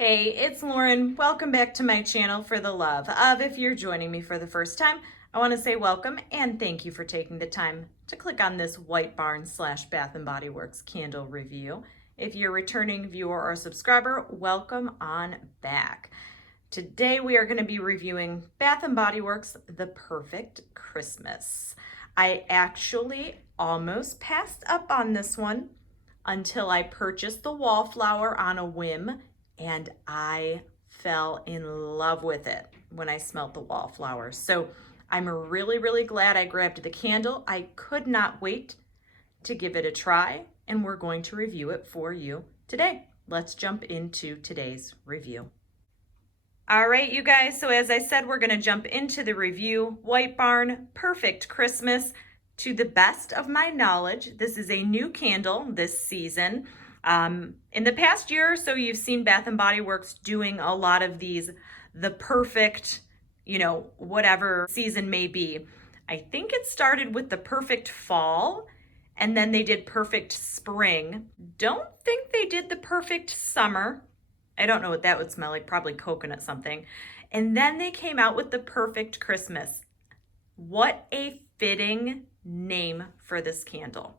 Hey, it's Lauren. Welcome back to my channel for the love of. If you're joining me for the first time, I want to say welcome and thank you for taking the time to click on this White Barn / Bath & Body Works candle review. If you're a returning viewer or subscriber, welcome on back. Today we are going to be reviewing Bath & Body Works The Perfect Christmas. I actually almost passed up on this one until I purchased the wallflower on a whim, and I fell in love with it when I smelled the wallflowers. So I'm really glad I grabbed the candle. I could not wait to give it a try, and we're going to review it for you today. Let's jump into today's review. All right, you guys, so as I said, we're going to jump into the review. White Barn Perfect Christmas. To the best of my knowledge, this is a new candle this season. In the past year or so, you've seen Bath & Body Works doing a lot of these, the perfect, whatever season may be. I think it started with the perfect fall, and then they did perfect spring. Don't think they did the perfect summer. I don't know what that would smell like, probably coconut something. And then they came out with the perfect Christmas. What a fitting name for this candle.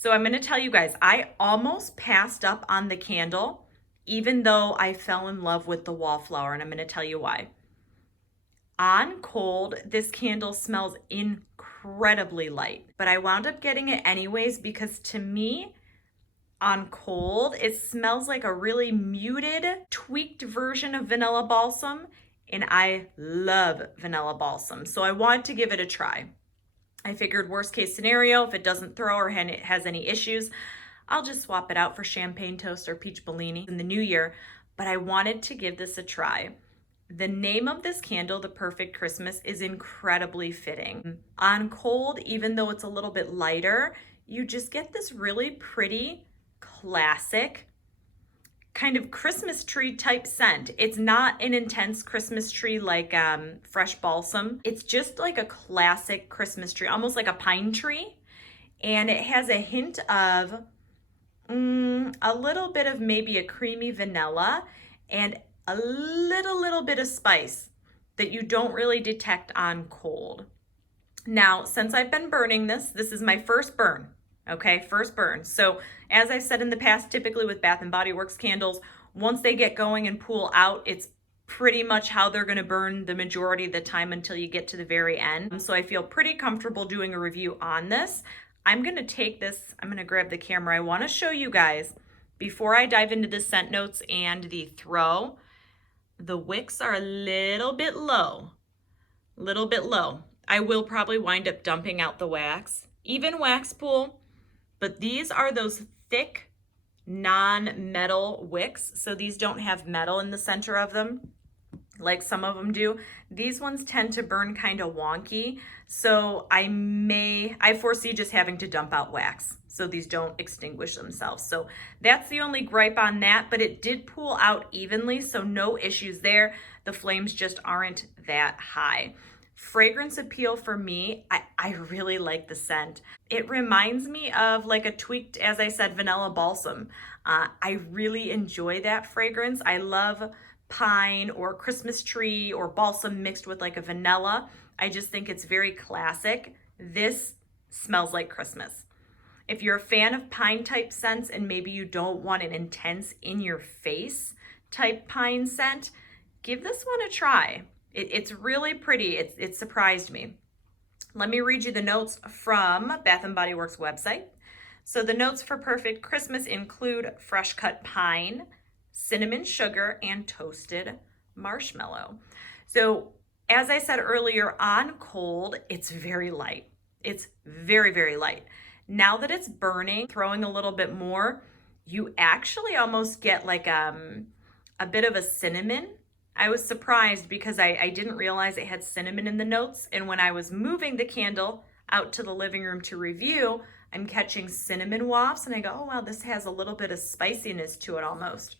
So I'm going to tell you guys, I almost passed up on the candle, even though I fell in love with the wallflower, and I'm going to tell you why. On cold, this candle smells incredibly light, but I wound up getting it anyways because to me, on cold, it smells like a really muted, tweaked version of vanilla balsam, and I love vanilla balsam, so I wanted to give it a try. I figured worst case scenario, if it doesn't throw or has any issues, I'll just swap it out for champagne toast or peach Bellini in the new year, but I wanted to give this a try. The name of this candle, The Perfect Christmas, is incredibly fitting. On cold, even though it's a little bit lighter, you just get this really pretty, classic, kind of Christmas tree type scent. It's not an intense Christmas tree like fresh balsam. It's just like a classic Christmas tree, almost like a pine tree. And it has a hint of a little bit of maybe a creamy vanilla and a little bit of spice that you don't really detect on cold. Now, since I've been burning this is my first burn. Okay, first burn. So as I've said in the past, typically with Bath & Body Works candles, once they get going and pool out, it's pretty much how they're going to burn the majority of the time until you get to the very end. So I feel pretty comfortable doing a review on this. I'm going to take this, I'm going to grab the camera. I want to show you guys, before I dive into the scent notes and the throw, the wicks are a little bit low. I will probably wind up dumping out the wax. Even wax pool. But these are those thick, non-metal wicks. So these don't have metal in the center of them like some of them do. These ones tend to burn kind of wonky. So I foresee just having to dump out wax so these don't extinguish themselves. So that's the only gripe on that, but it did pool out evenly, so no issues there. The flames just aren't that high. Fragrance appeal for me, I really like the scent. It reminds me of like a tweaked, as I said, vanilla balsam. I really enjoy that fragrance. I love pine or Christmas tree or balsam mixed with like a vanilla. I just think it's very classic. This smells like Christmas. If you're a fan of pine type scents and maybe you don't want an intense in your face type pine scent, give this one a try. It's really pretty. It surprised me. Let me read you the notes from Bath & Body Works website. So the notes for Perfect Christmas include fresh cut pine, cinnamon sugar, and toasted marshmallow. So as I said earlier, on cold, it's very light. It's very light. Now that it's burning, throwing a little bit more, you actually almost get like a bit of a cinnamon. I was surprised because I didn't realize it had cinnamon in the notes. And when I was moving the candle out to the living room to review, I'm catching cinnamon wafts and I go, oh wow, this has a little bit of spiciness to it almost.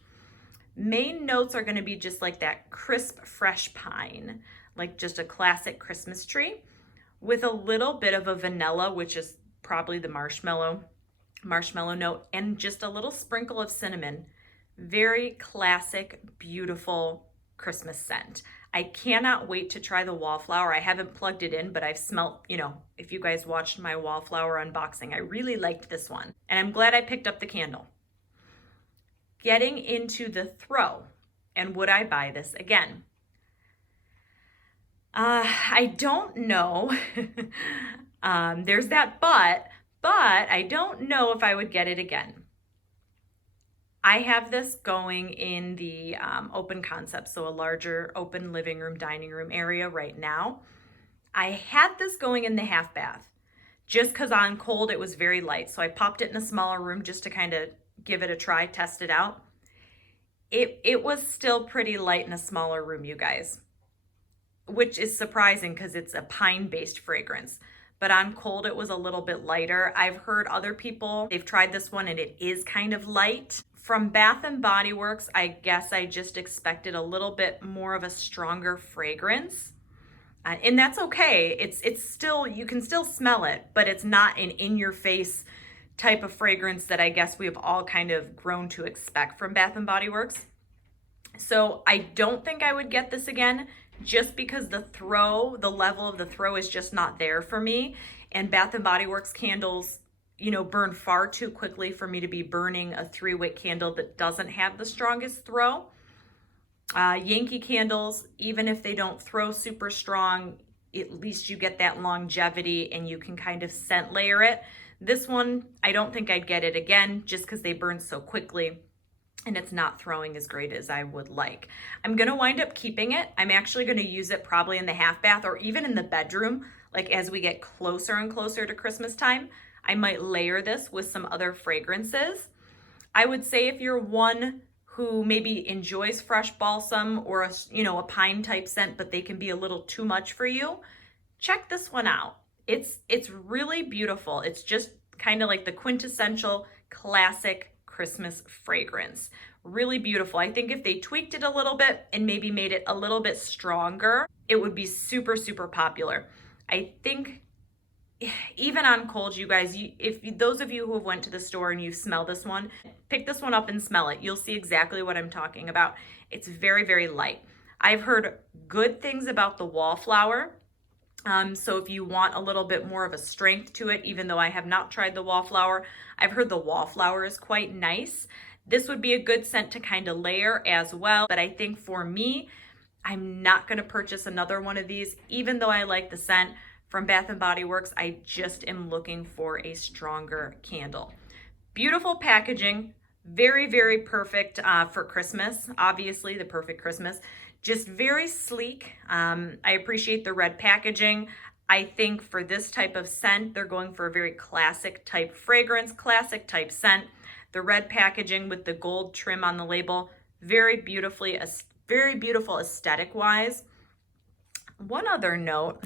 Main notes are going to be just like that crisp, fresh pine, like just a classic Christmas tree with a little bit of a vanilla, which is probably the marshmallow note, and just a little sprinkle of cinnamon. Very classic, beautiful Christmas scent. I cannot wait to try the wallflower. I haven't plugged it in, but I've smelt, if you guys watched my wallflower unboxing, I really liked this one. And I'm glad I picked up the candle. Getting into the throw, and would I buy this again? I don't know. There's that but I don't know if I would get it again. I have this going in the open concept, so a larger open living room, dining room area right now. I had this going in the half bath just because on cold it was very light. So I popped it in a smaller room just to kind of give it a try, test it out. It was still pretty light in a smaller room, you guys, which is surprising because it's a pine-based fragrance. But on cold, it was a little bit lighter. I've heard other people, they've tried this one and it is kind of light. From Bath & Body Works, I guess I just expected a little bit more of a stronger fragrance. And that's okay. It's still, you can still smell it, but it's not an in-your-face type of fragrance that I guess we have all kind of grown to expect from Bath & Body Works. So I don't think I would get this again, just because the level of the throw is just not there for me. And Bath & Body Works candles, burn far too quickly for me to be burning a 3-wick candle that doesn't have the strongest throw. Yankee candles, even if they don't throw super strong, at least you get that longevity and you can kind of scent layer it. This one, I don't think I'd get it again just because they burn so quickly and it's not throwing as great as I would like. I'm gonna wind up keeping it. I'm actually gonna use it probably in the half bath or even in the bedroom, like as we get closer and closer to Christmas time. I might layer this with some other fragrances. I would say if you're one who maybe enjoys fresh balsam or a pine type scent, but they can be a little too much for you, check this one out. It's really beautiful. It's just kind of like the quintessential classic Christmas fragrance. Really beautiful. I think if they tweaked it a little bit and maybe made it a little bit stronger, it would be super, super popular. I think even on cold, you guys, if those of you who have went to the store and you smell this one, pick this one up and smell it. You'll see exactly what I'm talking about. It's very, very light. I've heard good things about the wallflower. So if you want a little bit more of a strength to it, even though I have not tried the wallflower, I've heard the wallflower is quite nice. This would be a good scent to kind of layer as well. But I think for me, I'm not going to purchase another one of these, even though I like the scent from Bath & Body Works. I just am looking for a stronger candle. Beautiful packaging, very, very perfect for Christmas. Obviously, the perfect Christmas. Just very sleek. I appreciate the red packaging. I think for this type of scent, they're going for a very classic type fragrance, classic type scent. The red packaging with the gold trim on the label, very beautiful aesthetic wise. One other note,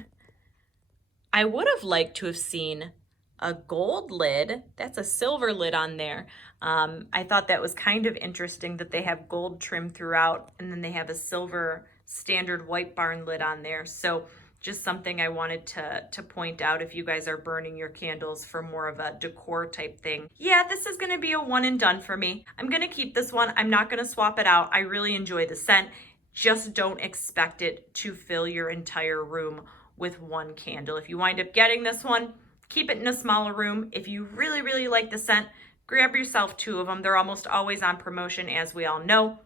I would have liked to have seen a gold lid. That's a silver lid on there. I thought that was kind of interesting that they have gold trim throughout and then they have a silver standard White Barn lid on there. So just something I wanted to point out if you guys are burning your candles for more of a decor type thing. Yeah, this is gonna be a one and done for me. I'm gonna keep this one. I'm not gonna swap it out. I really enjoy the scent. Just don't expect it to fill your entire room with one candle. If you wind up getting this one, keep it in a smaller room. If you really, really like the scent, grab yourself 2 of them. They're almost always on promotion, as we all know.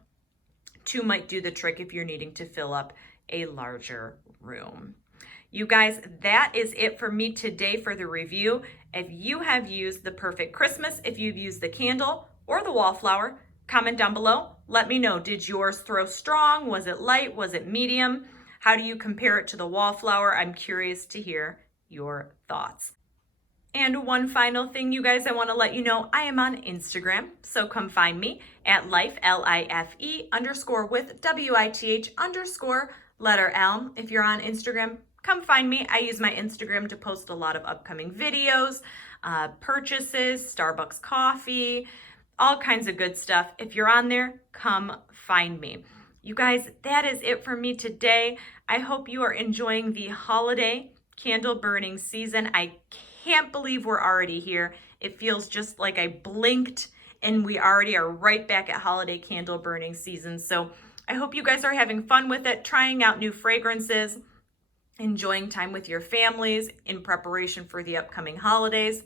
2 might do the trick if you're needing to fill up a larger room. You guys, that is it for me today for the review. If you have used the Perfect Christmas, if you've used the candle or the wallflower, comment down below. Let me know, did yours throw strong? Was it light? Was it medium? How do you compare it to the wallflower? I'm curious to hear your thoughts. And one final thing, you guys, I want to let you know, I am on Instagram, so come find me at life, L-I-F-E, _ W-I-T-H _ letter L. If you're on Instagram, come find me. I use my Instagram to post a lot of upcoming videos, purchases, Starbucks coffee, all kinds of good stuff. If you're on there, come find me. You guys, that is it for me today. I hope you are enjoying the holiday candle burning season. I can't believe we're already here. It feels just like I blinked and we already are right back at holiday candle burning season. So I hope you guys are having fun with it, trying out new fragrances, enjoying time with your families in preparation for the upcoming holidays.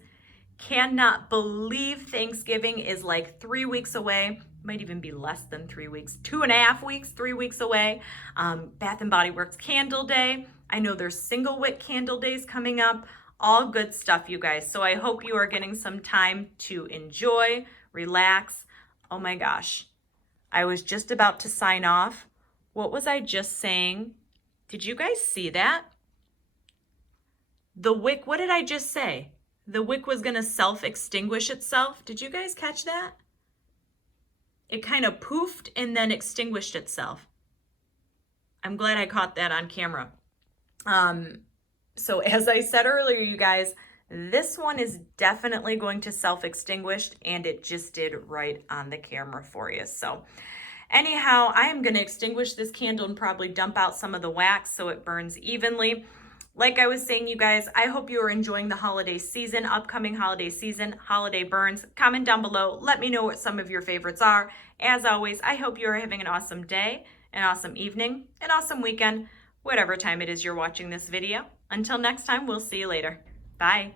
Cannot believe Thanksgiving is like 3 weeks away. Might even be less than 3 weeks, 2.5 weeks, 3 weeks away. Bath and Body Works Candle Day. I know there's single wick candle days coming up. All good stuff, you guys. So I hope you are getting some time to enjoy, relax. Oh my gosh, I was just about to sign off. What was I just saying? Did you guys see that? The wick, what did I just say? The wick was going to self-extinguish itself. Did you guys catch that? It kind of poofed and then extinguished itself. I'm glad I caught that on camera. So as I said earlier, you guys, this one is definitely going to self-extinguish, and it just did right on the camera for you. So anyhow, I am going to extinguish this candle and probably dump out some of the wax so it burns evenly. Like I was saying, you guys, I hope you are enjoying the holiday season, upcoming holiday season, holiday burns. Comment down below. Let me know what some of your favorites are. As always, I hope you are having an awesome day, an awesome evening, an awesome weekend, whatever time it is you're watching this video. Until next time, we'll see you later. Bye.